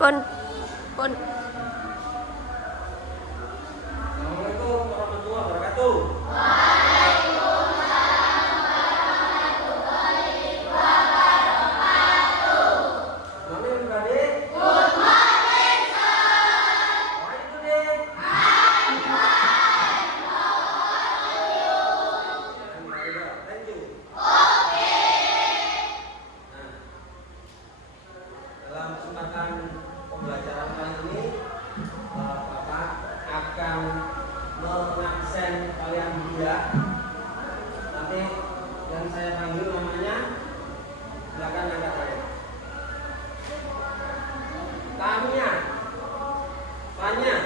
Pun, pun. Assalamualaikum warahmatullahi wabarakatuh. Morning, everybody. Good morning, sir. How are you today? I'm fine. How are you? I'm very well. Thank you. Nah, dalam kesempatan pembelajaran kali ini, Bapak akan mengabsen kalian dia. Nanti yang saya panggil namanya, silakan angkat tangan. Tania, Fanya,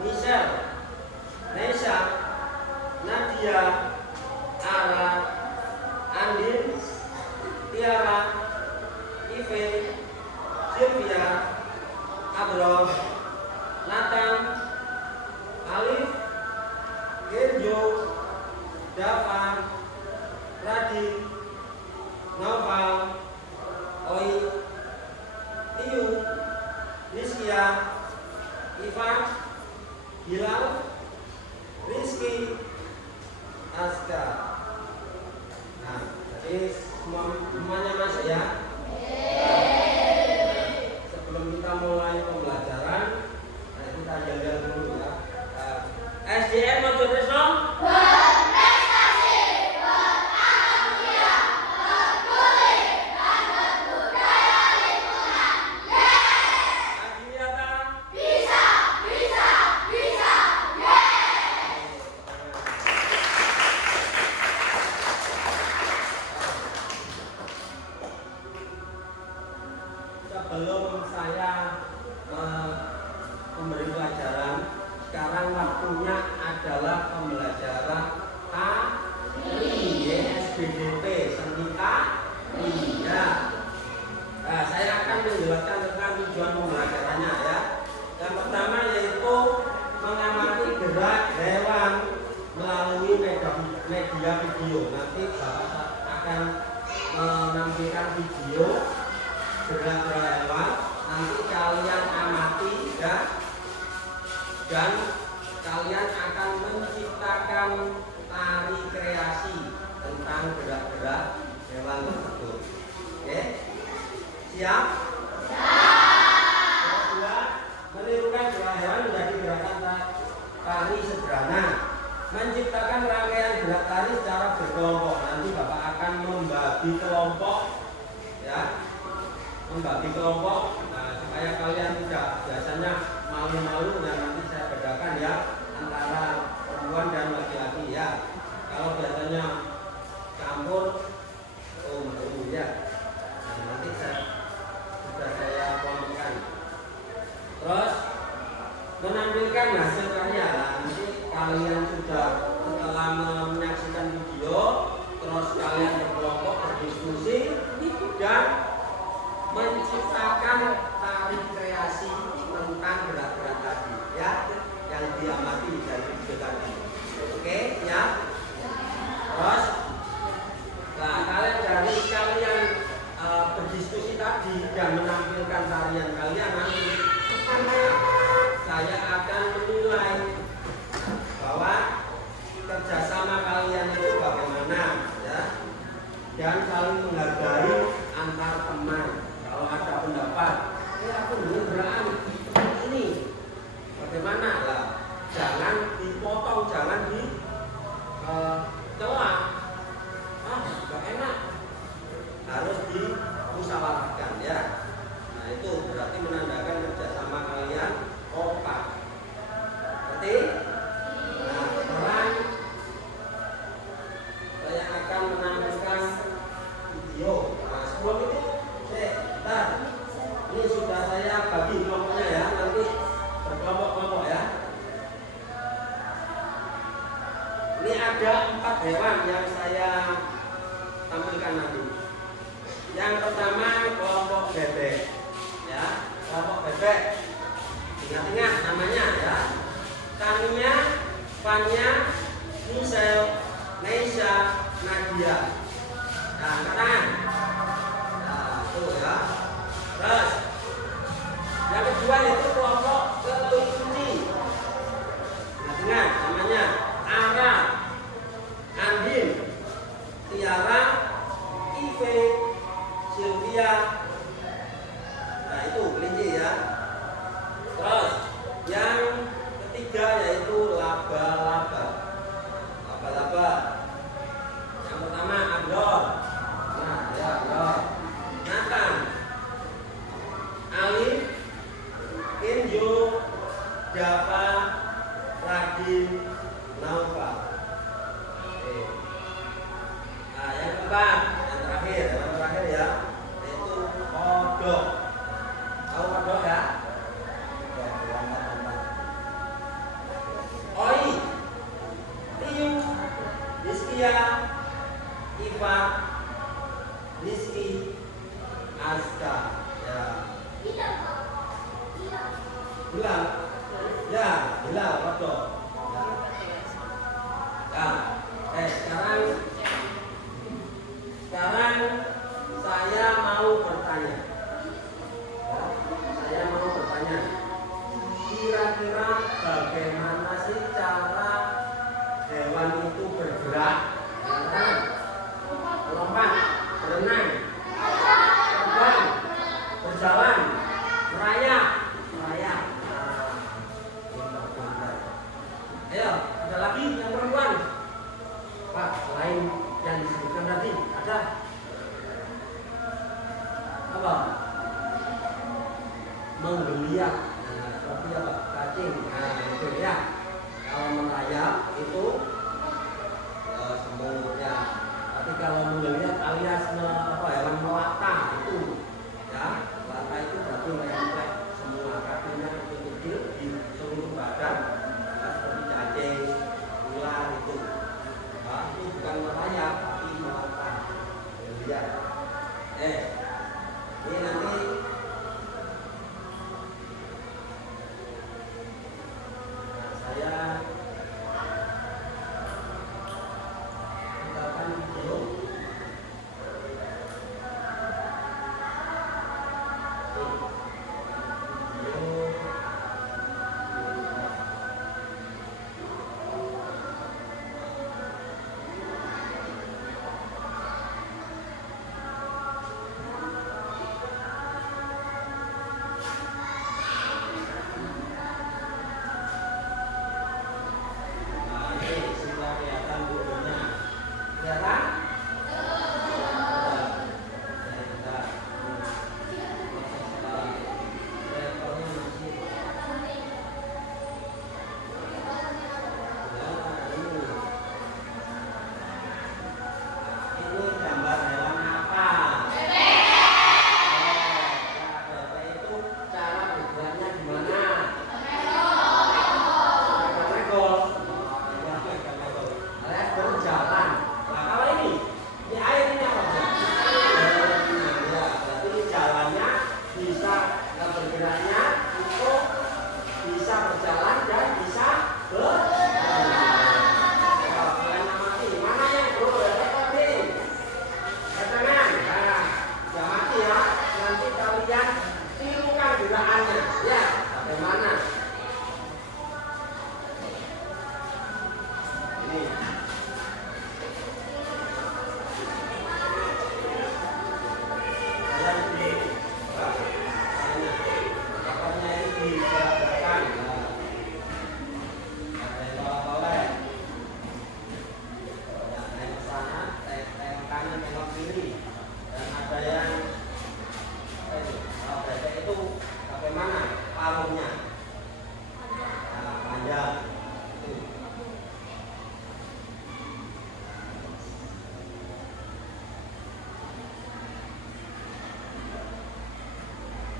Michelle, Nesha, Nadia, Ara, Andin, Tiara, Ive, Sylvia, Adron, Nathan, Alif, Genjo, Dava, Radit, Noval, Oi, Tiu, Niskia, Ivan, Hilal, Rizky, Aska. Nah, jadi semuanya masuk ya. Sebelum kita mulai pembelajaran, kita jalan dulu ya. SDN Mojo Tresno berprestasi, bertanggung peduli, dan berbudaya lingkungan. Adiwiyata bisa, bisa, bisa. Sebelum saya memberi pelajaran, sekarang waktunya adalah pembelajaran SBDP seni tarian. Nah, saya akan menjelaskan tentang tujuan pembelajarannya ya. Yang pertama yaitu mengamati gerak hewan melalui media video. Nanti Bapak akan menampilkan video gerak-gerak hewan. Nanti kalian amati ya. Dan kalian akan menciptakan tari kreasi tentang gerak-gerak hewan tersebut. Oke? Siap? Siap. Kedua, menirukan gerak hewan menjadi gerakan tari sederhana. Menciptakan rangkaian gerak tari secara berkelompok. Nanti Bapak akan membagi kelompok ya. Membagi kelompok supaya kalian tidak biasanya malu-malu, dan nanti saya bedakan ya antara perempuan dan laki-laki ya. Kalau biasanya campur, malu ya. Nah, nanti sudah saya kelompokkan. Terus menampilkan hasil karya. Nah, nanti kalian sudah setelah menyaksikan video, terus kalian berkelompok berdiskusi dan menciptakan tari kreasi tentang gerak-gerak tadi ya, yang diamati dari video tadi. Oke ya. Terus nah, kalian berdiskusi tadi dan menampilkan tarian kalian, nanti saya akan menilai bahwa kerjasama kalian itu bagaimana ya, dan saling menghargai antar teman. Kalau ada pendapat, aku ingin gerakan ini, bagaimana lah? Jangan dipotong, jangan dicela. Gak enak. Harus dimusyawarahkan ya. Nah, itu berarti menandakan kerjasama kalian kompak. Berarti, nah sekarang saya akan menampilkan video. Nah, sebelum itu ini sudah saya bagi kelompoknya ya, nanti berkelompok-kelompok ya. Ini ada 4 hewan yang saya tampilkan nanti. Yang pertama kelompok bebek ya, kelompok bebek. Ingat-ingat namanya ya. Tania, Fanya, Michelle, Nesha, Nadia. Nah, sekarang tuh ya. Terus Java, Radin, Naufa. Oke. Nah, yang keempat, yang terakhir ya, yaitu kodok. Tahu kodok ya? Oi, Riu, Rizkia, Iva, Rizky, Aska. Ya. Bilang, ya, bilang kodok. Ya. Sekarang saya mau bertanya. Kira-kira bagaimana sih cara hewan itu bergerak? Melompat, berenang, terbang, berjalan, merayap. Ayo, ada lagi yang perempuan? Pak, selain yang disebutkan tadi, ada apa? Menggeliat. Seperti apa? Cacing. Nah, itu ya. Kalau merayap itu semutnya. Tapi kalau menggeliat alias hewan melata itu, ya, melata itu berarti merempet semua kakinya kecil di seluruh badan, ya, seperti cacing, ular itu. Nah, itu bukan merayap tapi melata. Menggeliat. Ini nanti saya putarkan video.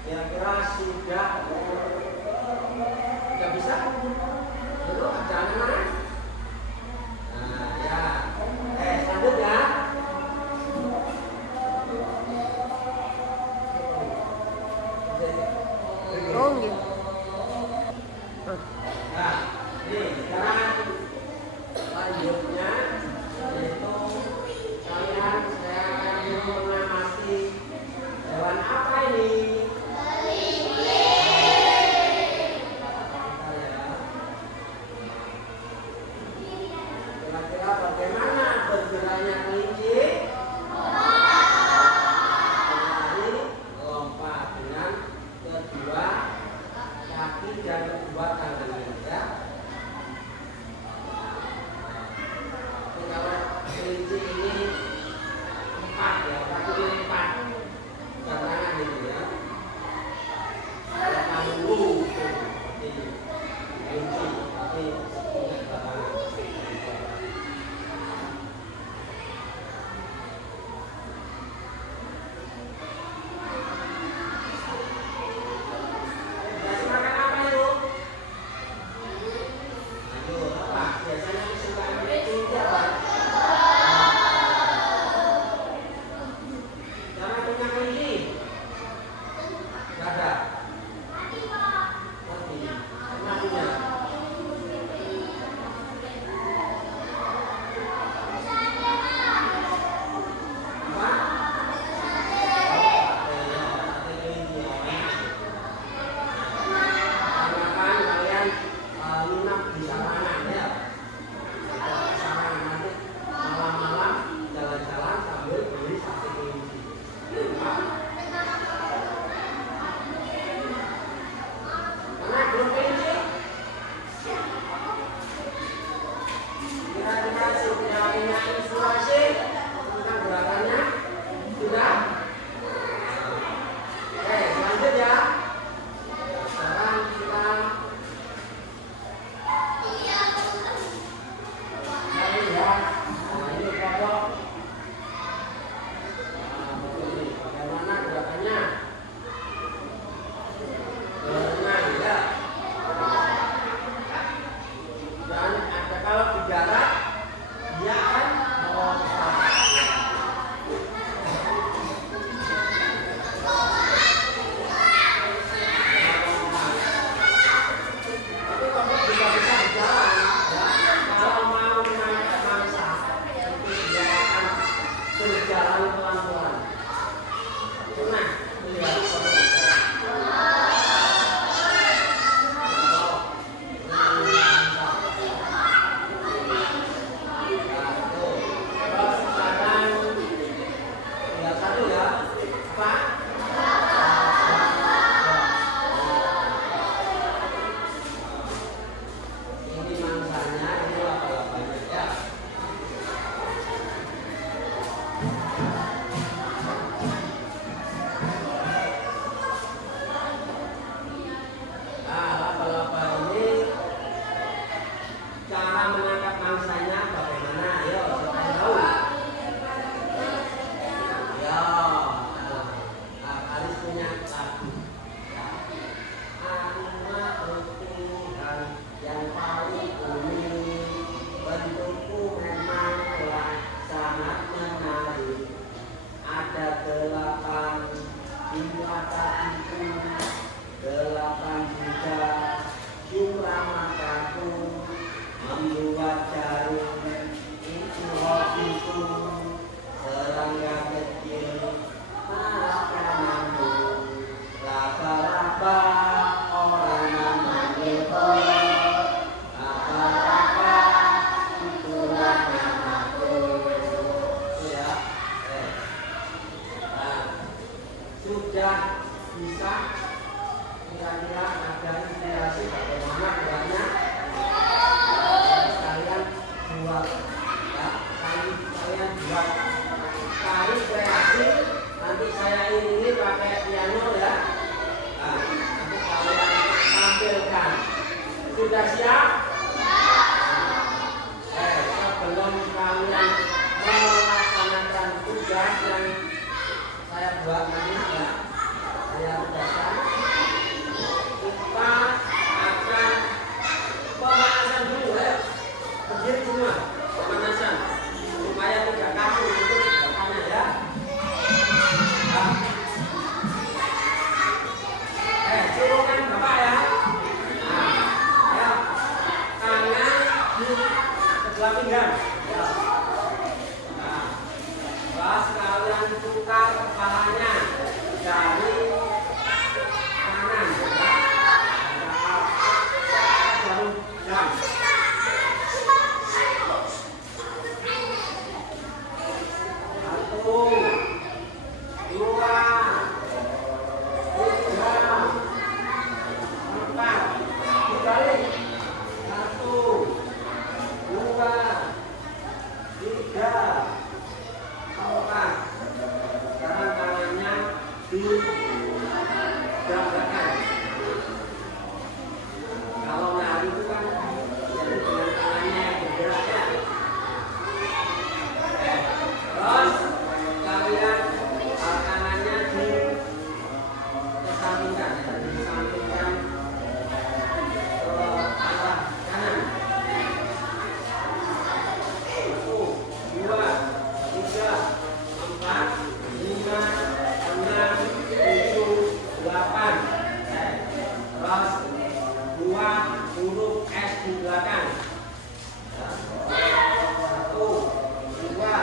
Kira-kira sudah bisa? Belum? Jangan mana? Nah, ya. Lanjut ya. Oh, gitu. Nah, ini sekarang lanjutnya yaitu kalian saya akan mengamati hewan apa ini? Kira-kira bagaimana bergeraknya kelinci? Berlari, lompat dengan kedua kaki dan kedua tangannya, ya. Tapi kalau kelinci ini empat ya, kaki empat, bukan tangan itu ya. Kalau kanguru seperti ini. kira-kira ada inspirasi bagaimana geraknya. Kalian buat ya, kalian buat tari kreasi. Nanti saya ini pakai piano ya. Nah, nanti kalian tampilkan. Sudah siap? Sebelum kalian melaksanakan tugas yang saya buat nanti ya, saya tugaskan, kita akan pemanasan dulu ya. Berdiri semua, pemanasan supaya tidak kaku untuk gerakannya ya. Turunkan Bapak ya. Ya, tangan di sebelah pinggang. Ya. Terus kalian putar kepalanya dari kanan. Jarum jam. Satu, dua, tiga, empat. Dibalik. Satu, dua, tiga, empat. Sekarang tangannya digerak-gerakkan. Kalau nari itu kan jadi dengan tangannya yang bergerak ya. Terus kalian tangannya dikesampingkan ya, disampingkan ke arah kanan. Satu, dua, tiga, empat, lima, enam, tujuh, delapan. Terus dua huruf S di belakang. Satu, dua,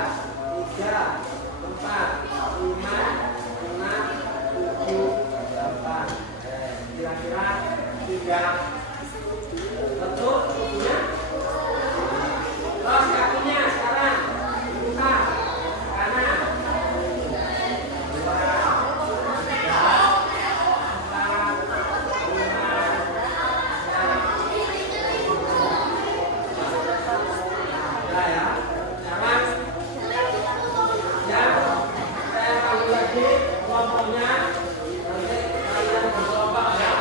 tiga, empat, lima, enam, tujuh, delapan. Kira-kira tiga betul tubuhnya. Terus kakinya sekarang dibuka kanan. Dua, tiga, empat, lima, enam, udah ya. Sekarang ya, saya panggil lagi kelompoknya. Nanti kalian berkelompok ya.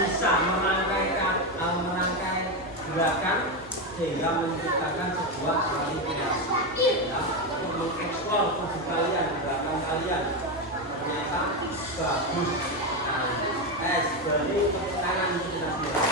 bisa merangkai gerakan sehingga menciptakan sebuah tali kreasi ya, untuk mengeksplor tubuh kalian, gerakan kalian ternyata bagus. Beri tepuk tangan untuk kita semua.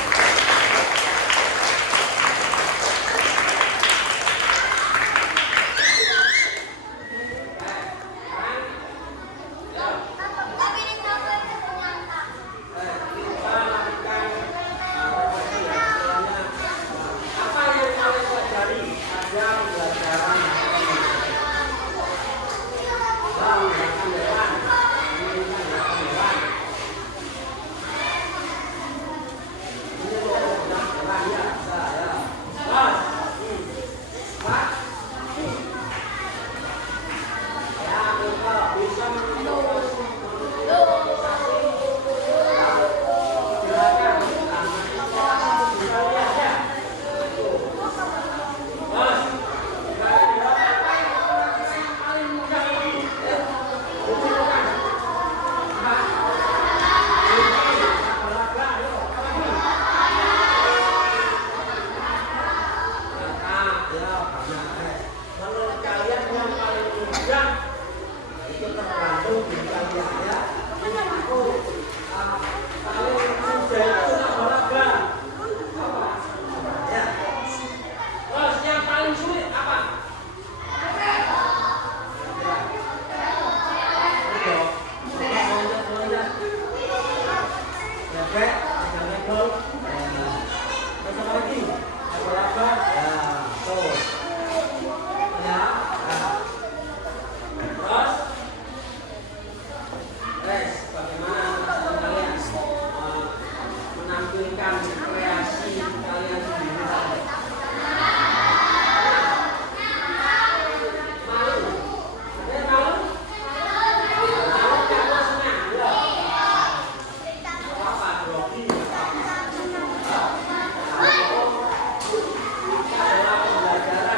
Pembelajaran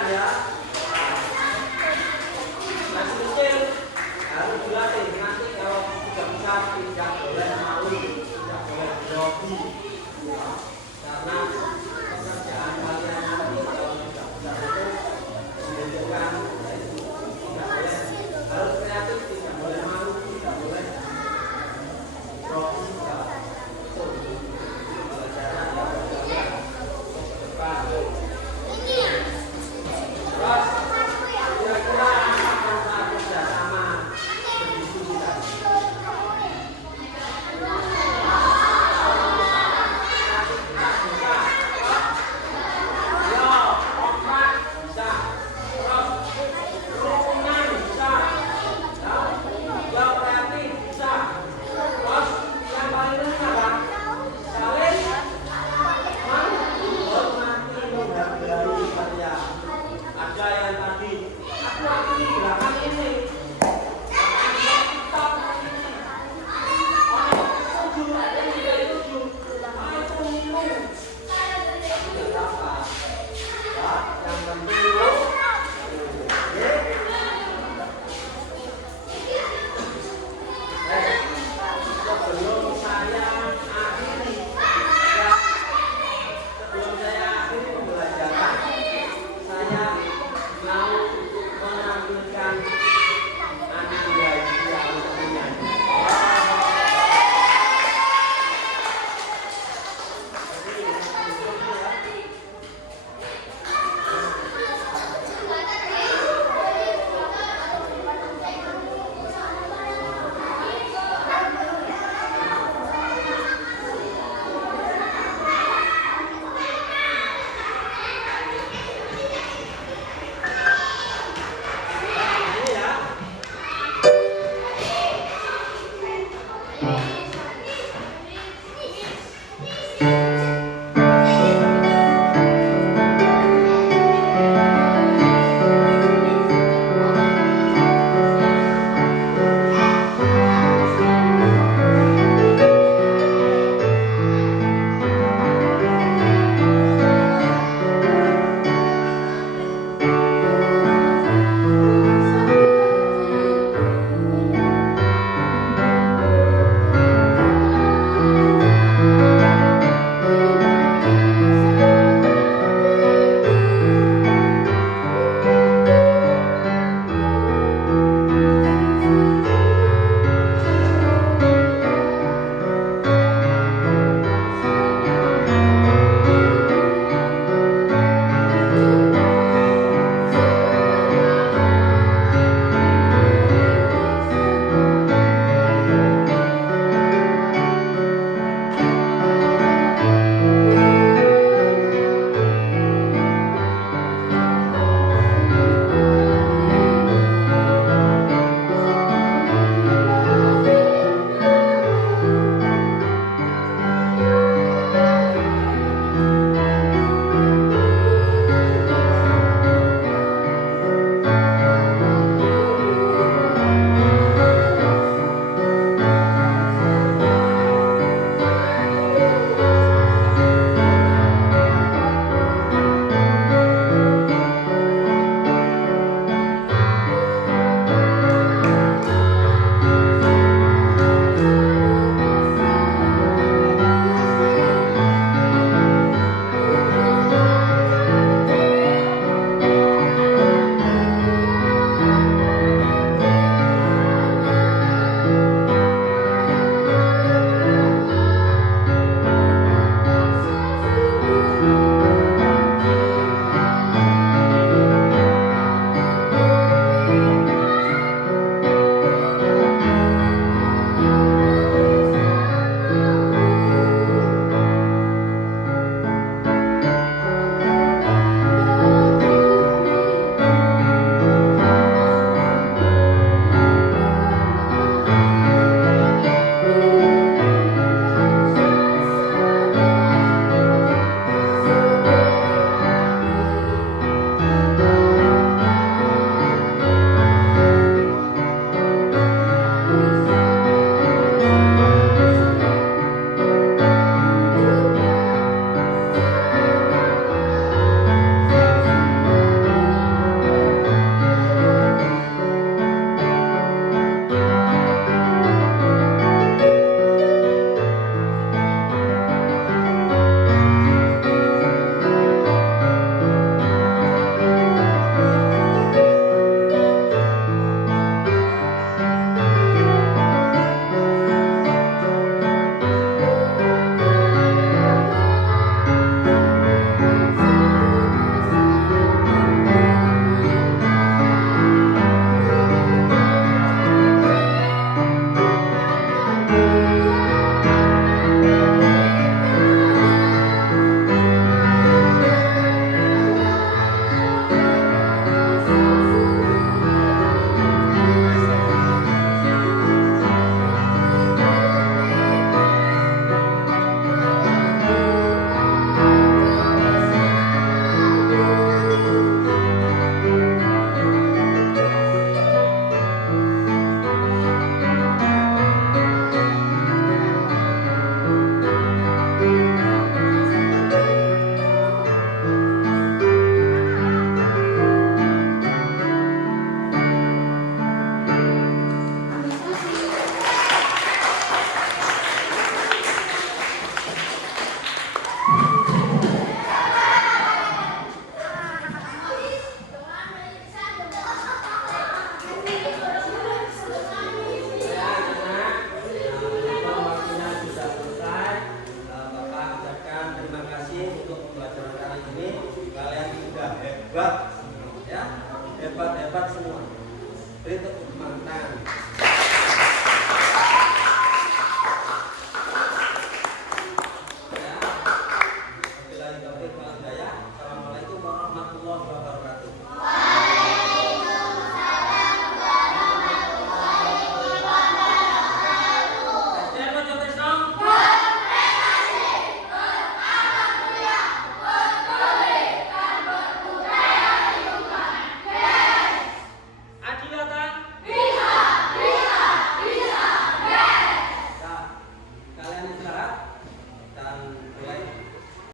Bab